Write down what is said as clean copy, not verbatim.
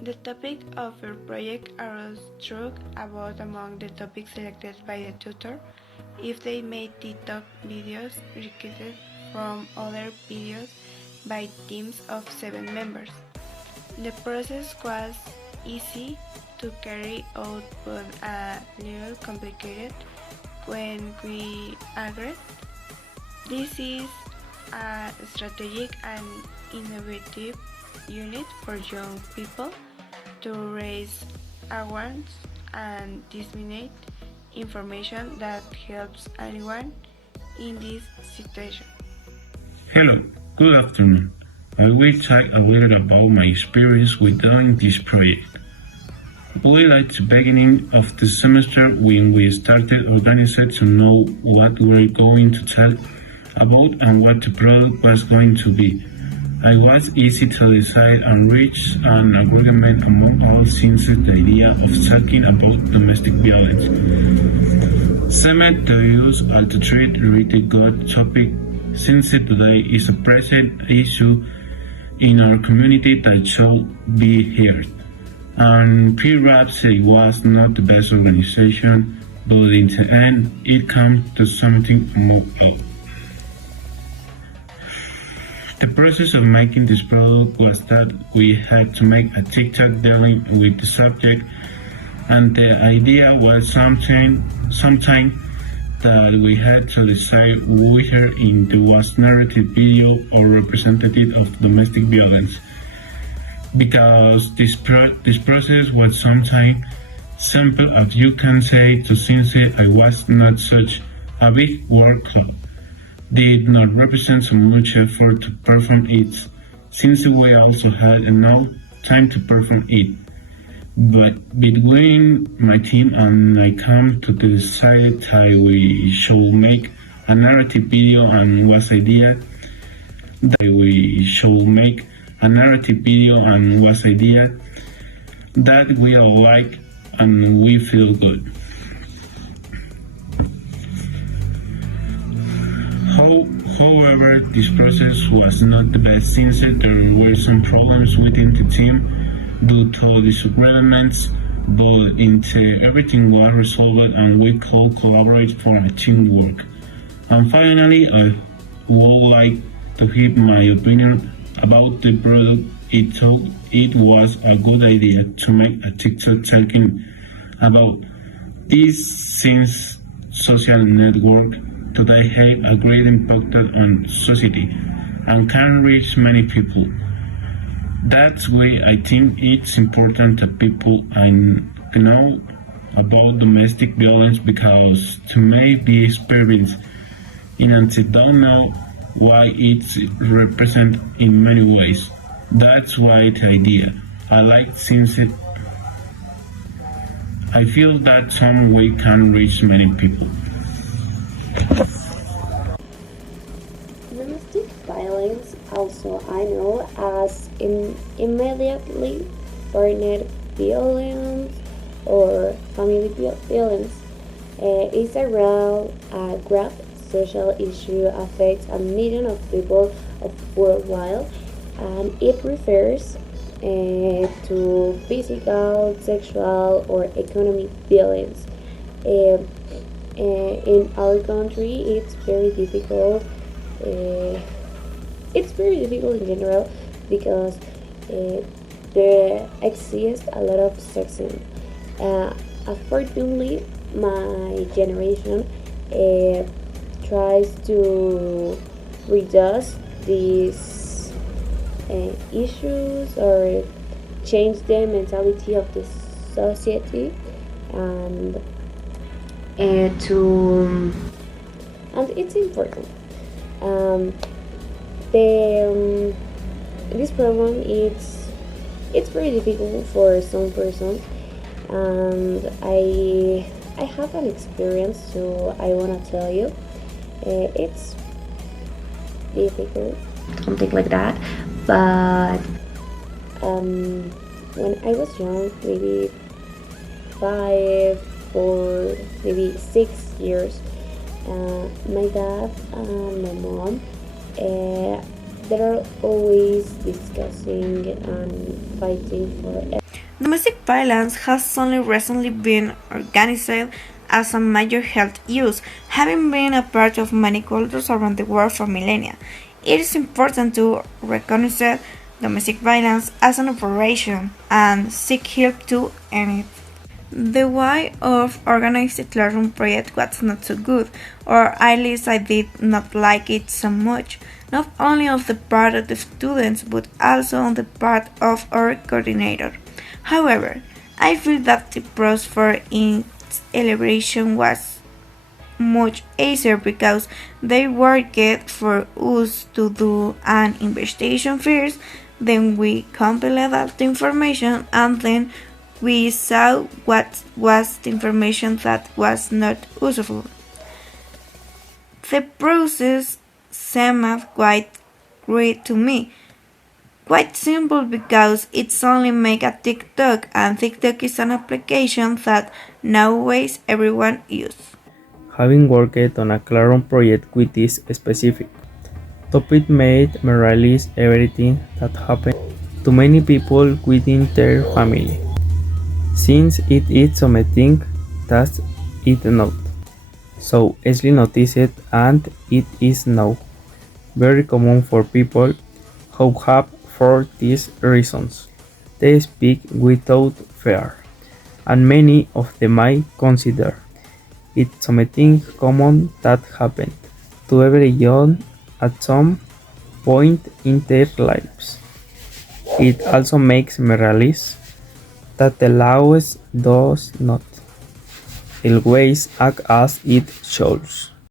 The topic of our project arose struck about among the topics selected by the tutor if they made TikTok videos recorded from other videos by teams of 7 members. The process was easy to carry out but a little complicated when we agreed. This is a strategic and innovative unit for young people to raise awareness and disseminate information that helps anyone in this situation. Hello, good afternoon. I will talk a little about my experience with doing this project. We at the beginning of the semester when we started organizing to know what we were going to talk about and what the product was going to be. It was easy to decide and reach an agreement among all since the idea of talking about domestic violence seemed to use as the treat really good topic since today is a present issue in our community that should be heard. And perhaps it was not the best organization, but in the end it came to something more out. The process of making this product was that we had to make a TikTok dealing with the subject, and the idea was something that we had to decide whether it was narrative video or representative of domestic violence, because this process was sometimes simple as you can say to since it was not such a big workload. Did not represent so much effort to perform it, since we also had enough time to perform it. But between my team and I come to decide that we should make a narrative video and was idea that we all like and we feel good. However, this process was not the best since there were some problems within the team due to disagreements, but everything was resolved and we could collaborate for a teamwork. And finally, I would like to give my opinion about the product. It was a good idea to make a TikTok talking about this since social network today have a great impact on society and can reach many people. That's why I think it's important that people know about domestic violence, because to may be experienced and they don't know why it's represented in many ways. That's why the idea I like since I feel that some way can reach many people. Domestic violence, also I know as immediately partner violence or family violence, is a real grave social issue affects a million of people worldwide, and it refers to physical, sexual, or economic violence. In our country, it's very difficult. It's very difficult in general because there exists a lot of sexism. Unfortunately, my generation tries to reduce these issues or change the mentality of the society and it's important. This problem it's very difficult for some persons, and I have an experience, so I wanna tell you. It's difficult, something like that, but when I was young, maybe 5 or maybe 6 years, my dad and my mom, they are always discussing and fighting for Domestic violence has only recently been recognized as a major health issue, having been a part of many cultures around the world for millennia. It is important to recognize domestic violence as an operation and seek help to end it. The way of organizing the classroom project was not so good, or at least I did not like it so much, not only on the part of the students but also on the part of our coordinator. However, I feel that the process for its elaboration was much easier because they worked for us to do an investigation first, then we compiled all the information, and then we saw what was the information that was not useful. The process seemed quite great to me. Quite simple because it's only make a TikTok, and TikTok is an application that nowadays everyone uses. Having worked on a classroom project with this specific topic made me realize everything that happened to many people within their family, since it is something that it not so easily noticed, and it is now very common for people who have for these reasons. They speak without fear, and many of them might consider it something common that happened to everyone at some point in their lives. It also makes me realize that the laws does not always act as it should.